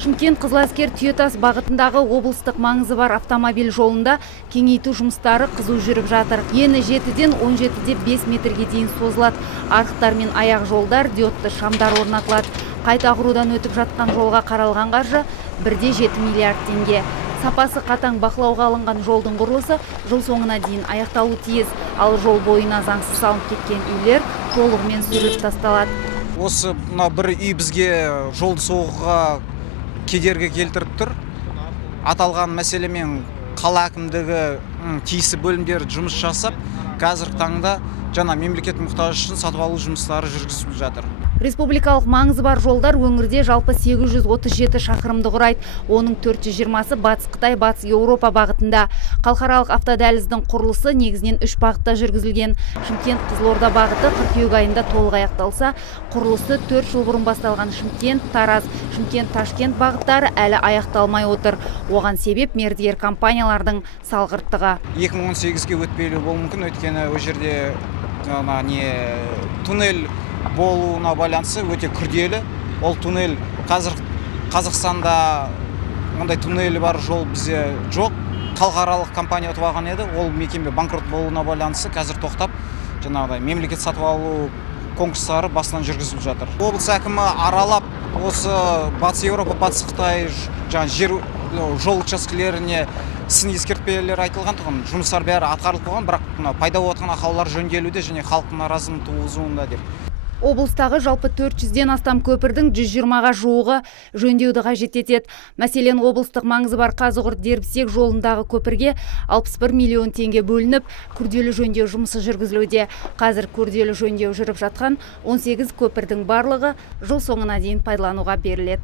Шымкент Қызыләскер Түйетас бағытындағы облыстық маңызы бар автомобиль жолында кеңейту жұмыстары қызу жүріп жатыр. Ені 7-ден 17-де 5 метрге дейін созылады. Арықтар мен аяқ жолдар, диодты шамдар орнатылады. Қайта құрудан өтіп жатқан жолға қаралған қаржы 1,7 миллиард теңге. Сапасы қатаң бақылауға алынған жолдың құрылысы жыл соңына дейін аяқталуы тиіс. Ал жол бойына заңсыз салынып кеткен үйлер толығымен сүріліп тасталады. Осы бір үй бізге жолды соғуға кедергі келтіріп тұр. Аталған мәселемен қала әкімдігі тиісті бөлімдері жұмыс жасап, қазіргі таңда жаңа мемлекет мұқтаж үшін сатып алу жұмыстары жүргізіліп жатыр. Республикалық маңызы бар жолдар өңірде жалпы 837 шақырымды құрайды. Оның 420-сы батыс Қытай, батыс Еуропа бағытында. Халықаралық автодәліздің құрылысы негізінен 3 бағытта жүргізілген. Шымкент Қызылорда бағыты қыркүйек айында толық аяқталса, құрылысы 4 жыл бұрын басталған Шымкент Тараз, Шымкент Ташкент бағыттары әлі аяқталмай отыр. Оған себеп мердігер компаниялардың салғырттығы. 2018-ге өтпелі болуы мүмкін, өйткені ол жерде туннель болуына байланысты өте күрделі. Ол туннель қазір Қазақстанда ондай туннелі бар жол бізде жоқ. Халықаралық компания ұтып алған еді. Ол мекеме банкрот болуына байланысты қазір тоқтап, жаңағыдай мемлекет сатып алу конкурстары басынан жүргізіліп жатыр. Облыс әкімі аралап, осы батыс Еуропа, батыс Қытай жол учаскелеріне сын ескертпелер айтылған тұғын. Жұмыстар бәрі атқарылып қойған, бірақ пайда болып жатқан ақаулар жөнделуде және халықтың наразылығын туғызуында деп. Облыстағы жалпы 400-ден астам көпірдің 120-ға жуығы жөндеуді қажет етеді. Мәселен, облыстық маңызы бар Қазығұрт-Дербісек жолындағы көпірге 61 миллион теңге бөлініп, күрделі жөндеу жұмысы жүргізілуде. Қазір күрделі жөндеу жүріп жатқан 18 көпірдің барлығы жыл соңына дейін пайдалануға беріледі.